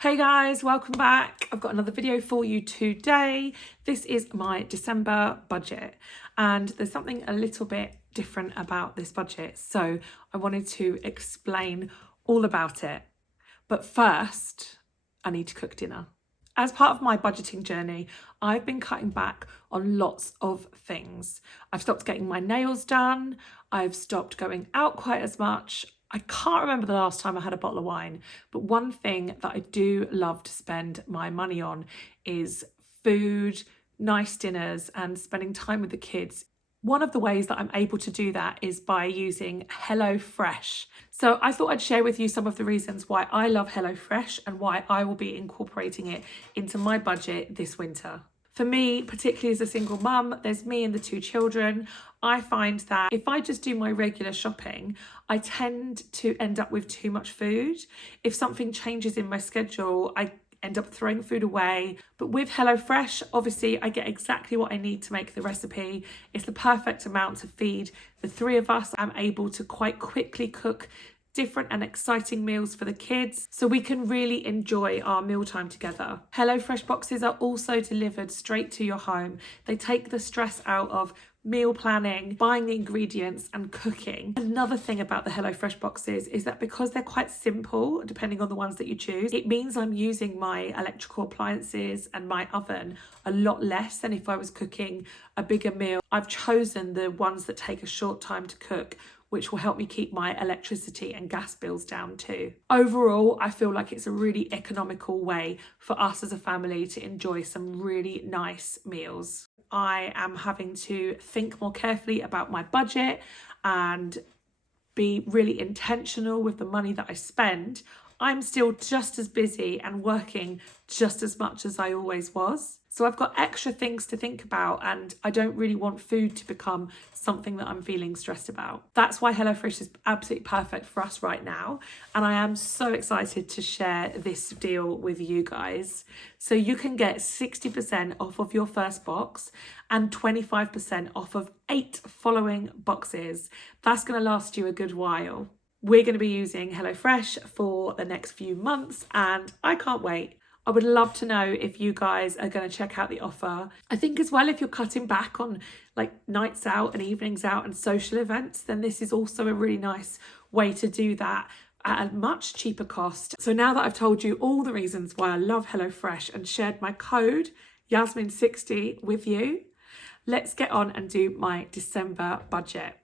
Hey guys, welcome back. I've got another video for you today. This is my December budget and there's something a little bit different about this budget. So I wanted to explain all about it. But first, I need to cook dinner. As part of my budgeting journey, I've been cutting back on lots of things. I've stopped getting my nails done. I've stopped going out quite as much. I can't remember the last time I had a bottle of wine, but one thing that I do love to spend my money on is food, nice dinners, and spending time with the kids. One of the ways that I'm able to do that is by using HelloFresh. So I thought I'd share with you some of the reasons why I love HelloFresh and why I will be incorporating it into my budget this winter. For me, particularly as a single mum, there's me and the two children. I find that if I just do my regular shopping, I tend to end up with too much food. If something changes in my schedule, I end up throwing food away. But with HelloFresh, obviously I get exactly what I need to make the recipe. It's the perfect amount to feed the three of us. I'm able to quite quickly cook different and exciting meals for the kids so we can really enjoy our mealtime together. HelloFresh boxes are also delivered straight to your home. They take the stress out of meal planning, buying the ingredients and cooking. Another thing about the HelloFresh boxes is that because they're quite simple, depending on the ones that you choose, it means I'm using my electrical appliances and my oven a lot less than if I was cooking a bigger meal. I've chosen the ones that take a short time to cook, which will help me keep my electricity and gas bills down too. Overall, I feel like it's a really economical way for us as a family to enjoy some really nice meals. I am having to think more carefully about my budget and be really intentional with the money that I spend. I'm still just as busy and working just as much as I always was. So I've got extra things to think about and I don't really want food to become something that I'm feeling stressed about. That's why HelloFresh is absolutely perfect for us right now. And I am so excited to share this deal with you guys. So you can get 60% off of your first box and 25% off of 8 following boxes. That's going to last you a good while. We're going to be using HelloFresh for the next few months and I can't wait. I would love to know if you guys are going to check out the offer. I think as well, if you're cutting back on like nights out and evenings out and social events, then this is also a really nice way to do that at a much cheaper cost. So now that I've told you all the reasons why I love HelloFresh and shared my code Yasmine60 with you, let's get on and do my December budget.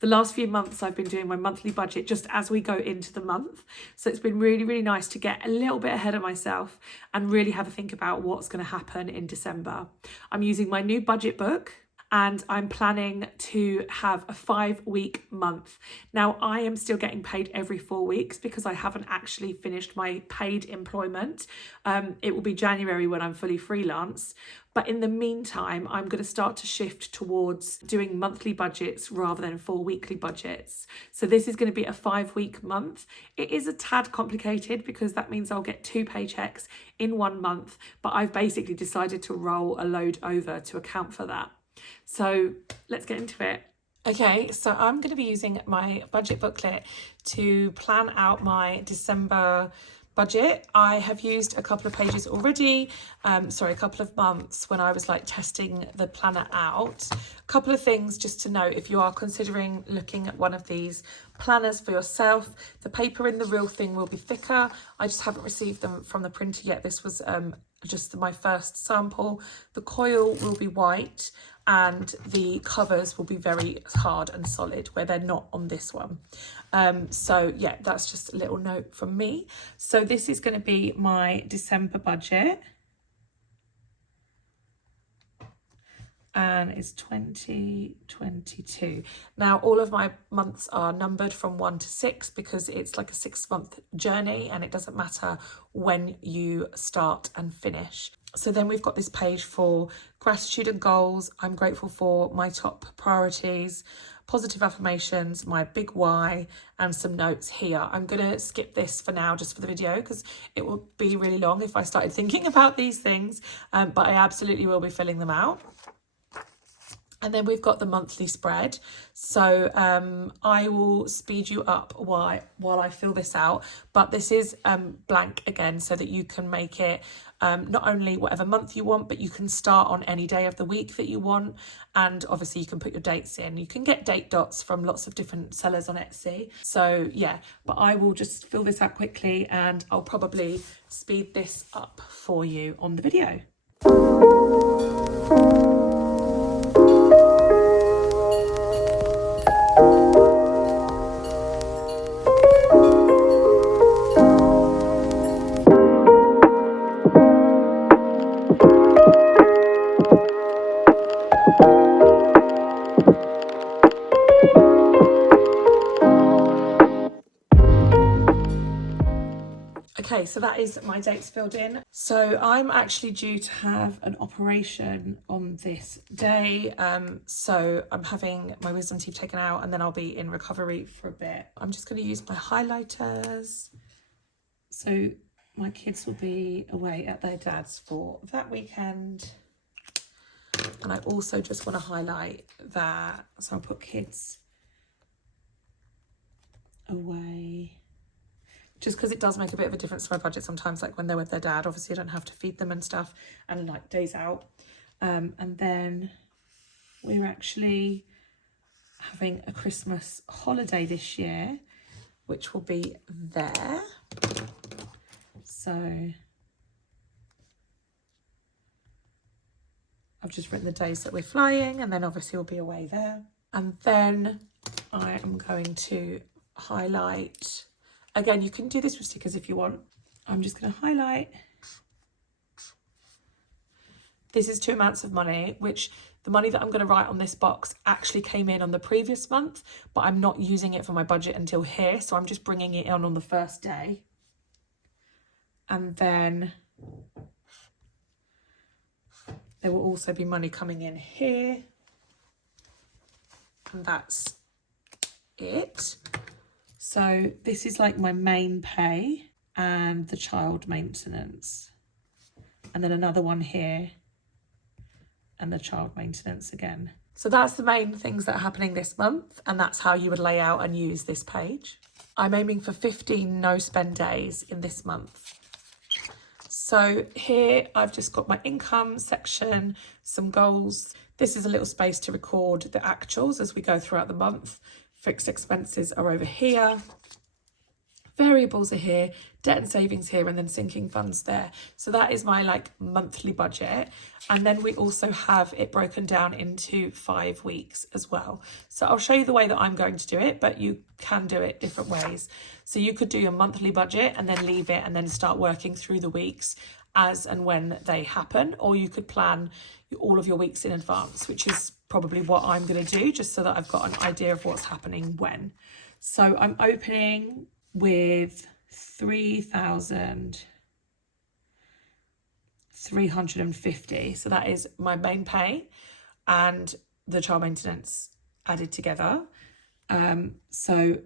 The last few months I've been doing my monthly budget just as we go into the month. So it's been really, really nice to get a little bit ahead of myself and really have a think about what's going to happen in December. I'm using my new budget book and I'm planning to have a 5-week month. Now, I am still getting paid every 4 weeks because I haven't actually finished my paid employment. It will be January when I'm fully freelance. But in the meantime, I'm going to start to shift towards doing monthly budgets rather than 4 weekly budgets. So this is going to be a 5-week month. It is a tad complicated because that means I'll get 2 paychecks in 1 month, but I've basically decided to roll a load over to account for that. So let's get into it. Okay, so I'm going to be using my budget booklet to plan out my December budget. I have used a couple of pages already, a couple of months when I was like testing the planner out. A couple of things just to note if you are considering looking at one of these planners for yourself. The paper in the real thing will be thicker. I just haven't received them from the printer yet. This was just my first sample. The coil will be white and the covers will be very hard and solid where they're not on this one. So yeah, that's just a little note from me. So this is going to be my December budget. And it's 2022. Now, all of my months are numbered from 1 to 6 because it's like a 6-month journey and it doesn't matter when you start and finish. So then we've got this page for gratitude and goals. I'm grateful for my top priorities, positive affirmations, my big why, and some notes here. I'm going to skip this for now just for the video because it will be really long if I started thinking about these things, but I absolutely will be filling them out. And then we've got the monthly spread. So I will speed you up while I fill this out. But this is blank again, so that you can make it not only whatever month you want, but you can start on any day of the week that you want. And obviously you can put your dates in. You can get date dots from lots of different sellers on Etsy. So yeah, but I will just fill this out quickly and I'll probably speed this up for you on the video. Okay, so that is my dates filled in. So I'm actually due to have an operation on this day. So I'm having my wisdom teeth taken out and then I'll be in recovery for a bit. I'm just going to use my highlighters. So my kids will be away at their dad's for that weekend. And I also just want to highlight that. So I'll put kids away. Just because it does make a bit of a difference to my budget sometimes, like when they're with their dad, obviously I don't have to feed them and stuff, and like days out. And then we're actually having a Christmas holiday this year, which will be there. So I've just written the days that we're flying, and then obviously we'll be away there. And then I am going to highlight. Again, you can do this with stickers if you want. I'm just going to highlight. This is 2 amounts of money, which the money that I'm going to write on this box actually came in on the previous month, but I'm not using it for my budget until here. So I'm just bringing it on the first day. And then there will also be money coming in here. And that's it. So this is like my main pay and the child maintenance. And then another one here and the child maintenance again. So that's the main things that are happening this month, and that's how you would lay out and use this page. I'm aiming for 15 no spend days in this month. So here I've just got my income section, some goals. This is a little space to record the actuals as we go throughout the month. Fixed expenses are over here. Variables are here, debt and savings here, and then sinking funds there. So that is my like monthly budget. And then we also have it broken down into 5 weeks as well. So I'll show you the way that I'm going to do it, but you can do it different ways. So you could do your monthly budget and then leave it and then start working through the weeks as and when they happen, or you could plan all of your weeks in advance, which is probably what I'm going to do, just so that I've got an idea of what's happening when. So I'm opening with 3,350. So that is my main pay and the child maintenance added together. So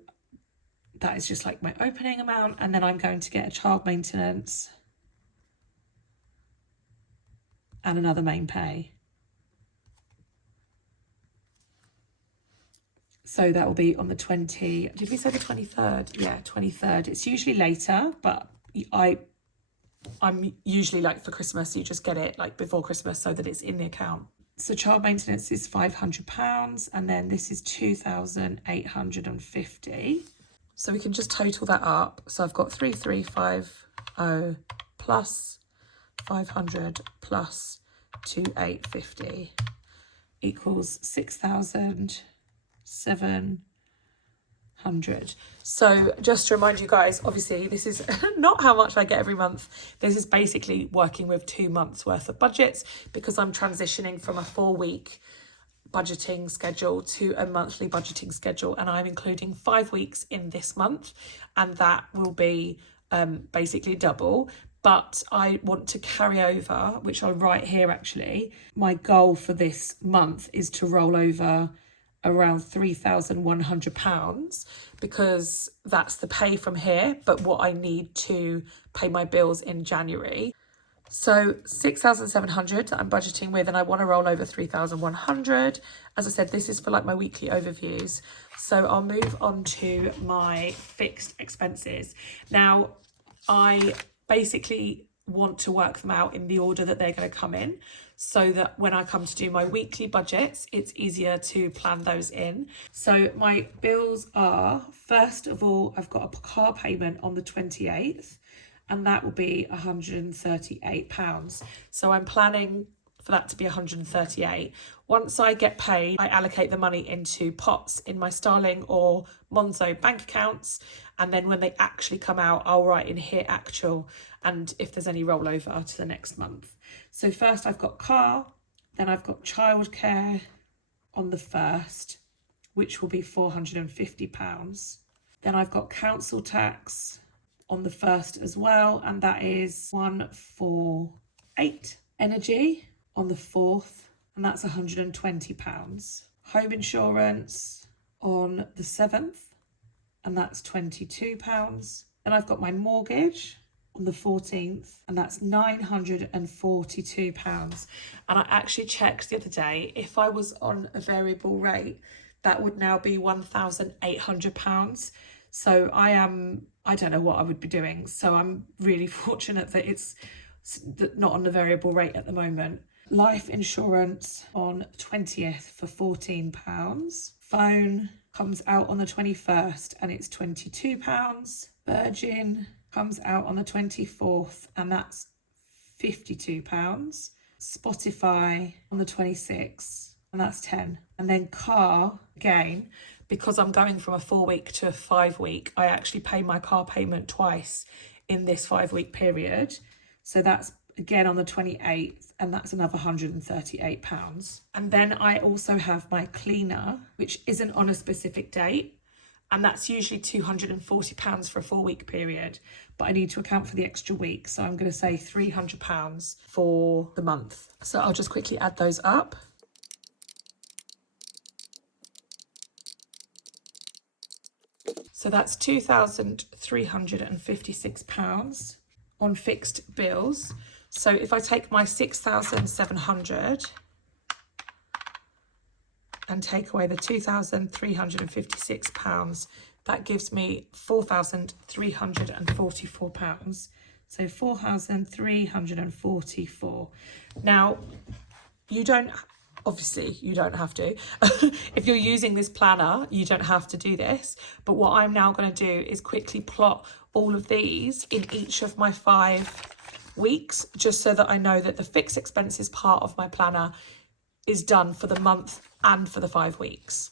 that is just like my opening amount, and then I'm going to get a child maintenance and another main pay. So that will be on the 20, did we say the 23rd? Yeah, 23rd. It's usually later, but I'm usually like for Christmas, you just get it like before Christmas so that it's in the account. So child maintenance is £500, and then this is 2,850. So we can just total that up. So I've got 3,350 plus 500 plus 2,850 equals 6,700. So just to remind you guys, obviously this is not how much I get every month. This is basically working with 2 months worth of budgets, because I'm transitioning from a 4-week budgeting schedule to a monthly budgeting schedule, and I'm including 5 weeks in this month, and that will be basically double. But I want to carry over, which I'll write here actually. My goal for this month is to roll over around £3,100, because that's the pay from here, but what I need to pay my bills in January. So 6,700 that I'm budgeting with, and I want to roll over 3,100. As I said, this is for like my weekly overviews. So I'll move on to my fixed expenses. Now, I basically want to work them out in the order that they're going to come in, so that when I come to do my weekly budgets, it's easier to plan those in. So my bills are, first of all, I've got a car payment on the 28th, and that will be £138. So I'm planning for that to be 138. Once I get paid, I allocate the money into pots in my Starling or Monzo bank accounts, and then when they actually come out, I'll write in here actual, and if there's any rollover to the next month. So first I've got car, then I've got childcare on the 1st, which will be £450. Then I've got council tax on the 1st as well, and that is 148. Energy on the 4th, and that's £120. Home insurance on the 7th, and that's £22. Then I've got my mortgage on the 14th, and that's £942. And I actually checked the other day, if I was on a variable rate, that would now be £1,800. So I don't know what I would be doing. So I'm really fortunate that it's not on the variable rate at the moment. Life insurance on 20th for £14. Phone comes out on the 21st, and it's £22. Virgin comes out on the 24th, and that's £52. Spotify on the 26th, and that's 10. And then car, again, because I'm going from a 4-week to a 5-week, I actually pay my car payment twice in this 5-week period. So that's again on the 28th, and that's another £138. And then I also have my cleaner, which isn't on a specific date, and that's usually £240 for a 4-week period, but I need to account for the extra week, so I'm going to say £300 for the month. So I'll just quickly add those up. So that's £2,356 on fixed bills. So if I take my 6,700 and take away the £2,356, that gives me £4,344. So £4,344. Now, you don't have to. If you're using this planner, you don't have to do this. But what I'm now going to do is quickly plot all of these in each of my 5 weeks, just so that I know that the fixed expenses part of my planner is done for the month and for the 5 weeks.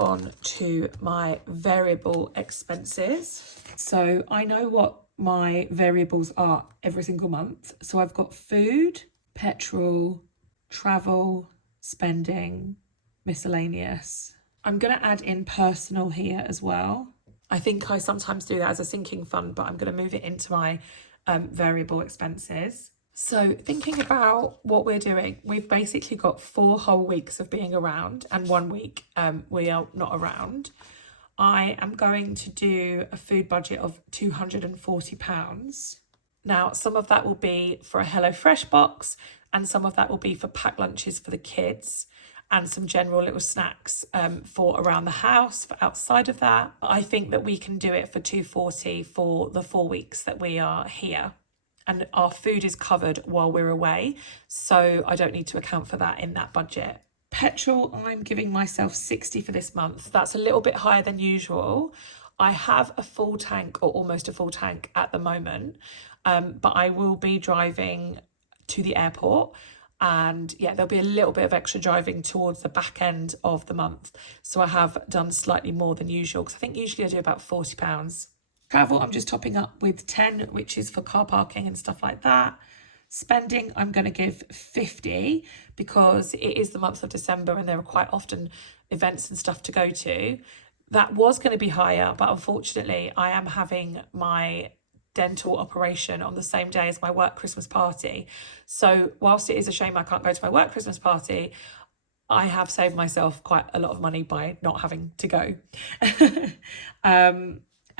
On to my variable expenses. So I know what my variables are every single month. So I've got food, petrol, travel, spending, miscellaneous. I'm going to add in personal here as well. I think I sometimes do that as a sinking fund, but I'm going to move it into my variable expenses. So thinking about what we're doing, we've basically got 4 whole weeks of being around, and 1 week we are not around. I am going to do a food budget of £240. Now, some of that will be for a HelloFresh box, and some of that will be for packed lunches for the kids, and some general little snacks for around the house, for outside of that. I think that we can do it for $240 for the 4 weeks that we are here. And our food is covered while we're away, so I don't need to account for that in that budget. Petrol, I'm giving myself 60 for this month. That's a little bit higher than usual. I have a full tank, or almost a full tank at the moment, but I will be driving to the airport, and yeah, there'll be a little bit of extra driving towards the back end of the month. So I have done slightly more than usual, because I think usually I do about £40. Travel, I'm just topping up with 10, which is for car parking and stuff like that. Spending, I'm going to give 50 because it is the month of December and there are quite often events and stuff to go to. That was going to be higher, but unfortunately I am having my dental operation on the same day as my work Christmas party. So whilst it is a shame I can't go to my work Christmas party, I have saved myself quite a lot of money by not having to go.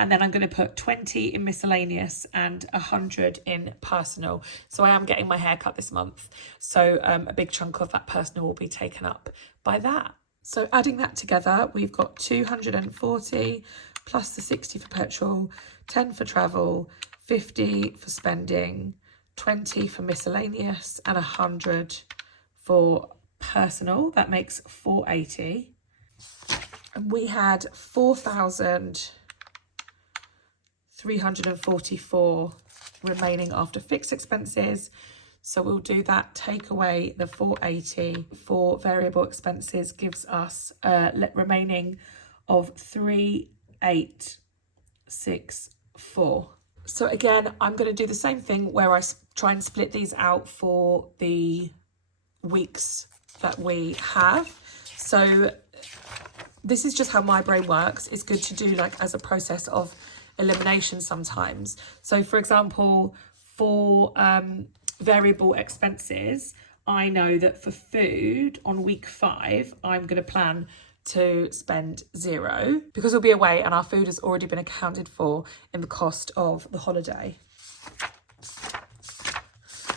And then I'm going to put 20 in miscellaneous and 100 in personal. So I am getting my hair cut this month. So a big chunk of that personal will be taken up by that. So adding that together, we've got 240 plus the 60 for petrol, 10 for travel, 50 for spending, 20 for miscellaneous, and 100 for personal. That makes 480. And we had 4,344 remaining after fixed expenses. So we'll do that, take away the 480 for variable expenses, gives us remaining of 3,864. So again, I'm going to do the same thing where I try and split these out for the weeks that we have. So this is just how my brain works. It's good to do like as a process of elimination sometimes. So for example, for variable expenses, I know that for food on week 5, I'm going to plan to spend 0 because we'll be away and our food has already been accounted for in the cost of the holiday.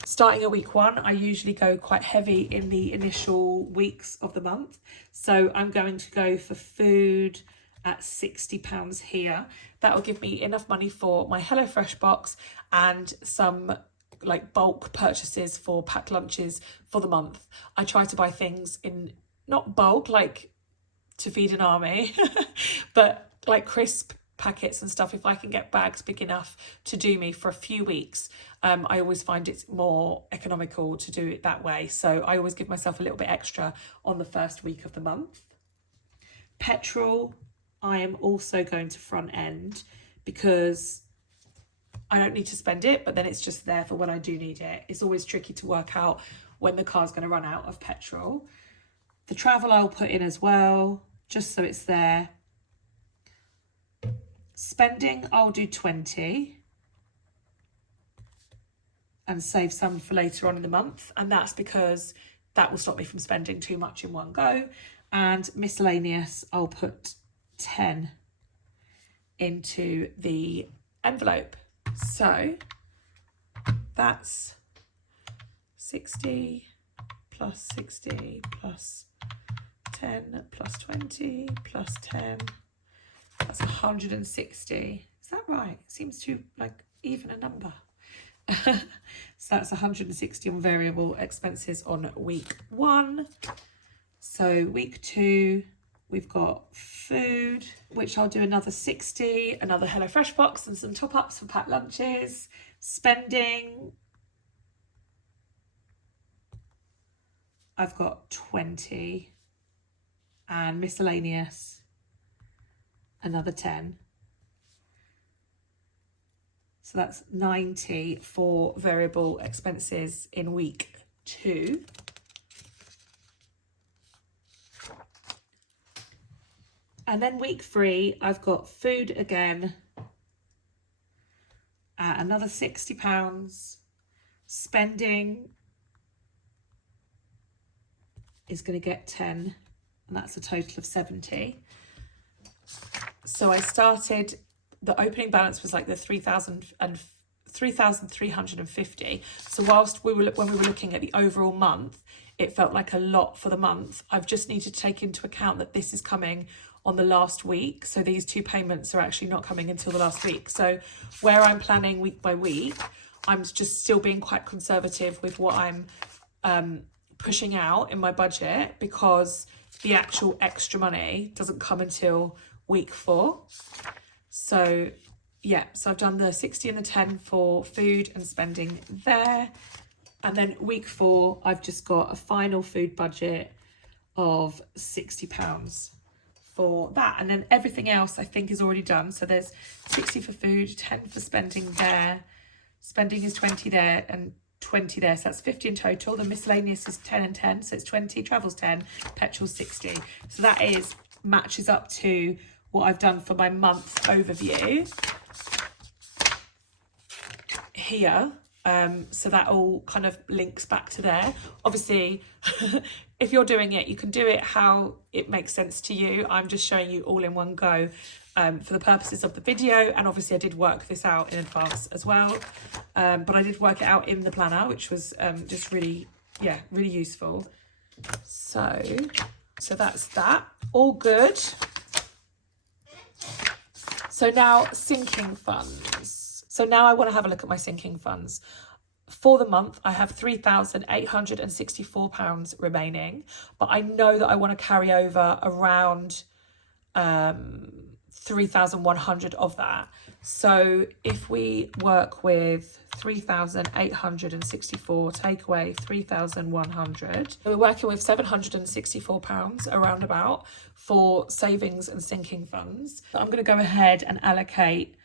Starting at week 1, I usually go quite heavy in the initial weeks of the month. So I'm going to go for food at £60 here. That will give me enough money for my HelloFresh box and some like bulk purchases for packed lunches for the month. I try to buy things in not bulk like to feed an army, but like crisp packets and stuff. If I can get bags big enough to do me for a few weeks, I always find it's more economical to do it that way. So I always give myself a little bit extra on the first week of the month. Petrol, I am also going to front end because I don't need to spend it, but then it's just there for when I do need it. It's always tricky to work out when the car's going to run out of petrol. The travel I'll put in as well, just so it's there. Spending, I'll do 20 and save some for later on in the month. And that's because that will stop me from spending too much in one go. And miscellaneous, I'll put 10 into the envelope. So that's 60 plus 60 plus 10 plus 20 plus 10. That's 160. Is that right? It seems to like even a number. So that's 160 on variable expenses on week 1. So week 2, we've got food, which I'll do another 60, another HelloFresh box and some top-ups for packed lunches. Spending, I've got 20, and miscellaneous, another 10. So that's 90 for variable expenses in week 2. And then week 3, I've got food again at another £60. Spending is going to get 10, and that's a total of 70. So I started, the opening balance was like the 3,350. So whilst when we were looking at the overall month, it felt like a lot for the month. I've just needed to take into account that this is coming on the last week. So these 2 payments are actually not coming until the last week. So where I'm planning week by week, I'm just still being quite conservative with what I'm pushing out in my budget, because the actual extra money doesn't come until week 4. So yeah, so I've done the 60 and the 10 for food and spending there. And then week 4, I've just got a final food budget of £60 for that. And then everything else I think is already done. So there's 60 for food, 10 for spending there. Spending is 20 there and 20 there. So that's 50 in total. The miscellaneous is 10 and 10. So it's 20, travel's 10, petrol's 60. So that matches up to what I've done for my month overview here. So that all kind of links back to there. Obviously, if you're doing it, you can do it how it makes sense to you. I'm just showing you all in one go for the purposes of the video. And obviously I did work this out in advance as well. But I did work it out in the planner, which was just really useful. So that's that. All good. So now sinking funds. So now I want to have a look at my sinking funds. For the month, I have £3,864 remaining, but I know that I want to carry over around 3,100 of that. So if we work with 3,864, take away 3,100, we're working with £764 around about for savings and sinking funds. I'm going to go ahead and allocate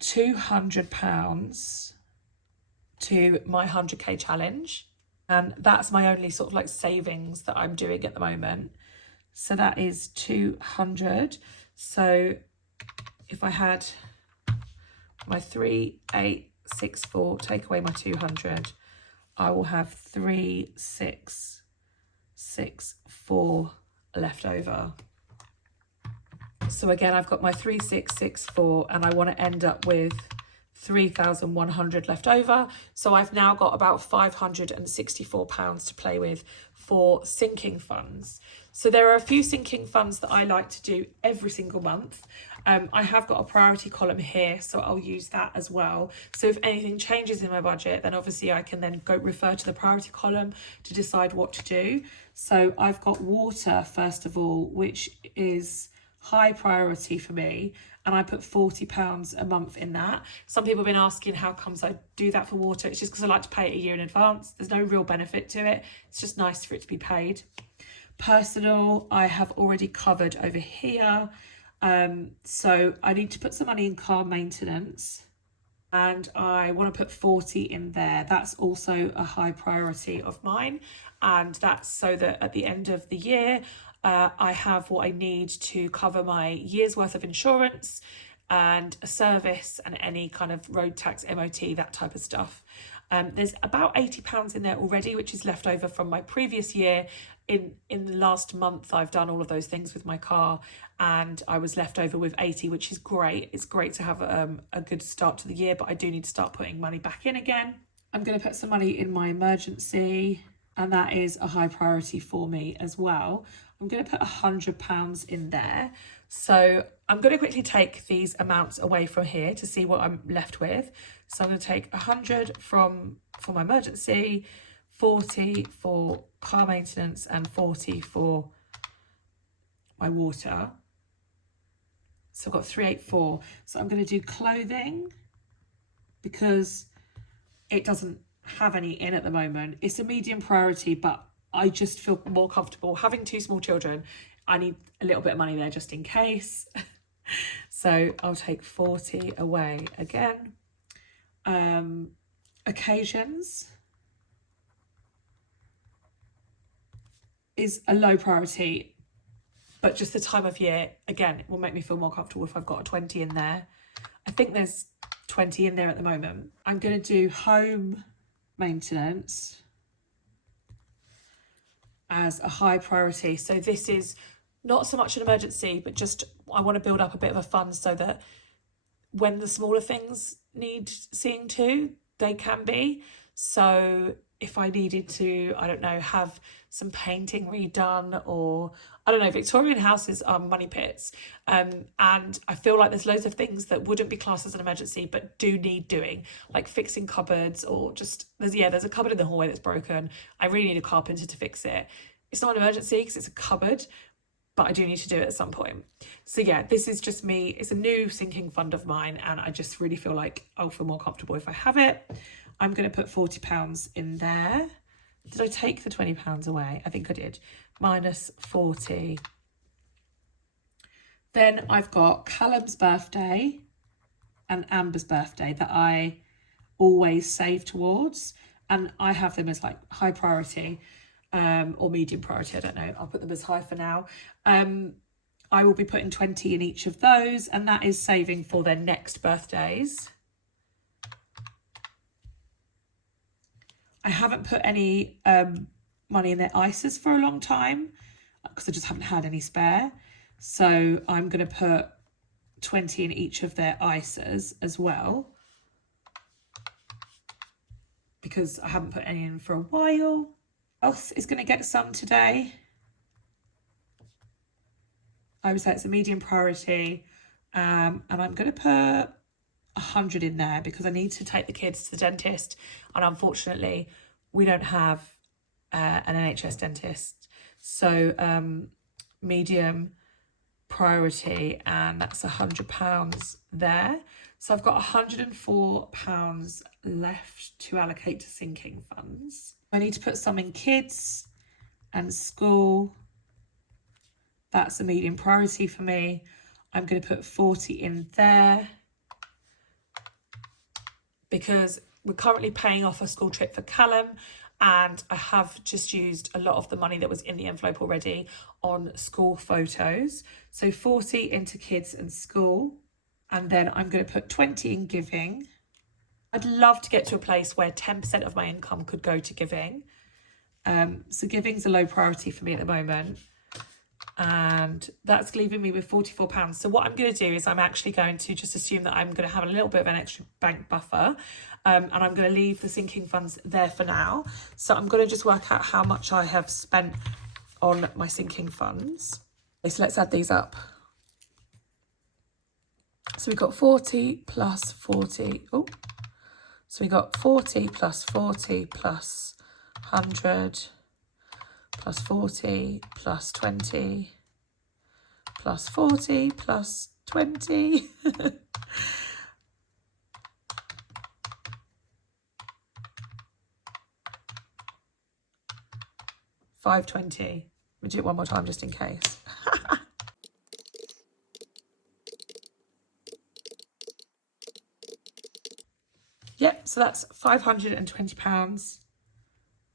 £200 to my 100k challenge, and that's my only sort of like savings that I'm doing at the moment. So that is 200. So if I had my 3,864, take away my 200, I will have 3,664 left over. So again, I've got my 3,664 and I want to end up with 3,100 left over. So I've now got about £564 to play with for sinking funds. So there are a few sinking funds that I like to do every single month. I have got a priority column here, so I'll use that as well. So if anything changes in my budget, then obviously I can then go refer to the priority column to decide what to do. So I've got water, first of all, which is high priority for me, and I put £40 a month in that. Some people have been asking how comes I do that for water. It's just because I like to pay it a year in advance. There's no real benefit to it. It's just nice for it to be paid. Personal, I have already covered over here. So I need to put some money in car maintenance, and I want to put 40 in there. That's also a high priority of mine, and that's so that at the end of the year I have what I need to cover my year's worth of insurance and a service and any kind of road tax, MOT, that type of stuff. There's about £80 in there already, which is left over from my previous year. In the last month, I've done all of those things with my car, and I was left over with 80, which is great. It's great to have a good start to the year, but I do need to start putting money back in again. I'm going to put some money in my emergency, and that is a high priority for me as well. I'm going to put £100 in there. So I'm going to quickly take these amounts away from here to see what I'm left with. So I'm going to take 100 for my emergency, 40 for car maintenance, and 40 for my water. So I've got 384. So I'm going to do clothing because it doesn't have any in at the moment. It's a medium priority, but I just feel more comfortable having 2 small children. I need a little bit of money there just in case. So I'll take 40 away again. Occasions is a low priority, but just the time of year, again, it will make me feel more comfortable if I've got a 20 in there. I think there's 20 in there at the moment. I'm going to do home maintenance as a high priority. So this is not so much an emergency, but just I want to build up a bit of a fund so that when the smaller things need seeing to, they can be. So if I needed to, I don't know, have some painting redone, or I don't know, Victorian houses are money pits. And I feel like there's loads of things that wouldn't be classed as an emergency but do need doing, like fixing cupboards, or just there's a cupboard in the hallway that's broken. I really need a carpenter to fix it. It's not an emergency because it's a cupboard, but I do need to do it at some point. So yeah, this is just me. It's a new sinking fund of mine, and I just really feel like I'll feel more comfortable if I have it. I'm going to put £40 in there. Did I take the £20 away? I think I did. Minus 40. Then I've got Callum's birthday and Amber's birthday that I always save towards, and I have them as like high priority. Or medium priority, I don't know. I'll put them as high for now. I will be putting 20 in each of those, and that is saving for their next birthdays. I haven't put any money in their ISAs for a long time because I just haven't had any spare. So I'm going to put 20 in each of their ISAs as well, because I haven't put any in for a while. Else is going to get some today. I would say it's a medium priority, and I'm going to put 100 in there because I need to take the kids to the dentist, and unfortunately we don't have an NHS dentist. So medium priority, and that's £100 there. So I've got £104 left to allocate to sinking funds. I need to put some in kids and school. That's a medium priority for me. I'm going to put 40 in there because we're currently paying off a school trip for Callum, and I have just used a lot of the money that was in the envelope already on school photos. So 40 into kids and school, and then I'm going to put 20 in giving. I'd love to get to a place where 10% of my income could go to giving. So giving's a low priority for me at the moment. And that's leaving me with £44. So what I'm going to do is I'm actually going to just assume that I'm going to have a little bit of an extra bank buffer. And I'm going to leave the sinking funds there for now. So I'm going to just work out how much I have spent on my sinking funds. Okay, so let's add these up. So we've got 40 plus 40. Oh. So we got 40 plus 40 plus 100 plus 40 plus 20 plus 40 plus 20. $520. We'll do it one more time just in case. Yep, so that's £520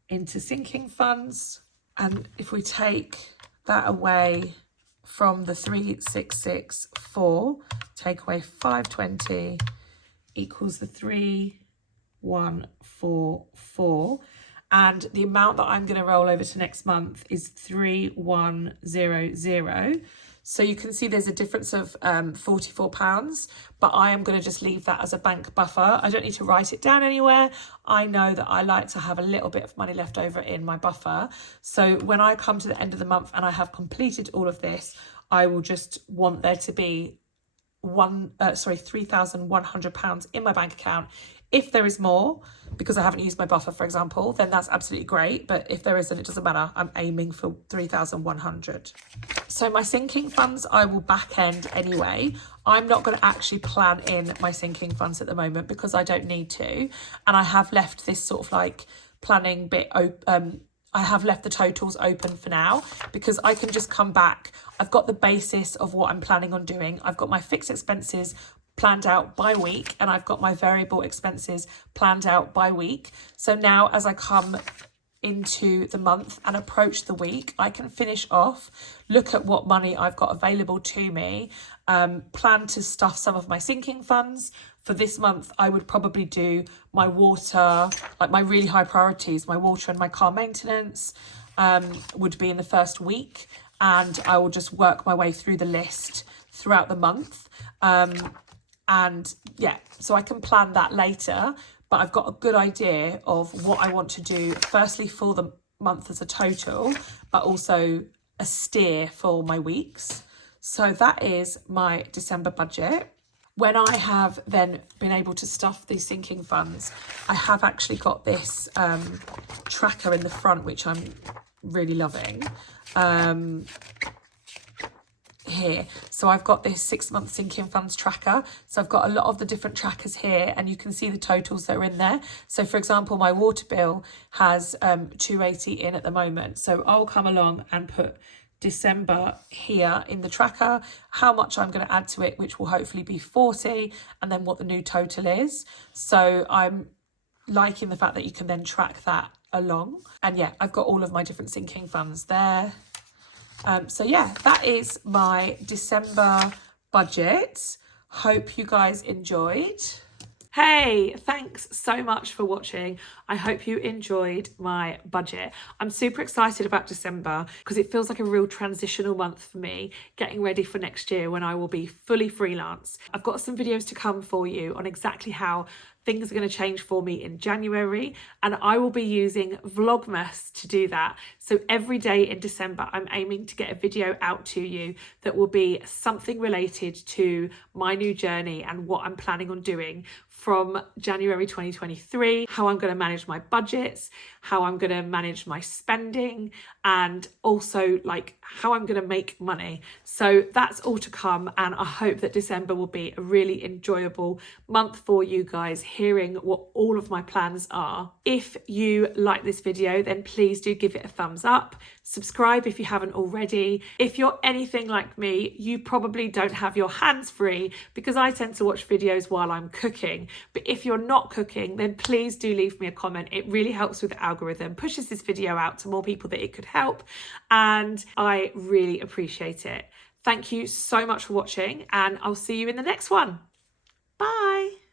into sinking funds. And if we take that away from the 3664, take away 520 equals the 3144. And the amount that I'm going to roll over to next month is 3100. So you can see there's a difference of £44, but I am going to just leave that as a bank buffer. I don't need to write it down anywhere. I know that I like to have a little bit of money left over in my buffer. So when I come to the end of the month and I have completed all of this, I will just want there to be £3,100 in my bank account. If there is more, because I haven't used my buffer, for example, then that's absolutely great. But if there isn't, it doesn't matter. I'm aiming for 3,100. So my sinking funds, I will back end anyway. I'm not going to actually plan in my sinking funds at the moment because I don't need to. And I have left this sort of like planning bit open. I have left the totals open for now because I can just come back. I've got the basis of what I'm planning on doing. I've got my fixed expenses planned out by week, and I've got my variable expenses planned out by week. So now as I come into the month and approach the week, I can finish off, look at what money I've got available to me, plan to stuff some of my sinking funds. For this month, I would probably do my water, like my really high priorities, my water and my car maintenance would be in the first week, and I will just work my way through the list throughout the month. And yeah, so I can plan that later, but I've got a good idea of what I want to do, firstly for the month as a total, but also a steer for my weeks. So that is my December budget. When I have then been able to stuff these sinking funds, I have actually got this tracker in the front, which I'm really loving. Here, so I've got this 6-month sinking funds tracker, so I've got a lot of the different trackers here, and you can see the totals that are in there. So for example, my water bill has 280 in at the moment, so I'll come along and put December here in the tracker, how much I'm going to add to it, which will hopefully be 40, and then what the new total is. So I'm liking the fact that you can then track that along. And yeah, I've got all of my different sinking funds there. So yeah, that is my December budget. Hope you guys enjoyed. Hey, thanks so much for watching. I hope you enjoyed my budget. I'm super excited about December because it feels like a real transitional month for me, getting ready for next year when I will be fully freelance. I've got some videos to come for you on exactly how things are going to change for me in January, and I will be using Vlogmas to do that. So every day in December, I'm aiming to get a video out to you that will be something related to my new journey and what I'm planning on doing from January 2023, how I'm going to manage my budgets, how I'm going to manage my spending, and also like how I'm going to make money. So that's all to come, and I hope that December will be a really enjoyable month for you guys, hearing what all of my plans are. If you like this video, then please do give it a thumbs up. Subscribe if you haven't already. If you're anything like me, you probably don't have your hands free because I tend to watch videos while I'm cooking. But if you're not cooking, then please do leave me a comment. It really helps with the algorithm, pushes this video out to more people that it could help, and I really appreciate it. Thank you so much for watching, and I'll see you in the next one. Bye.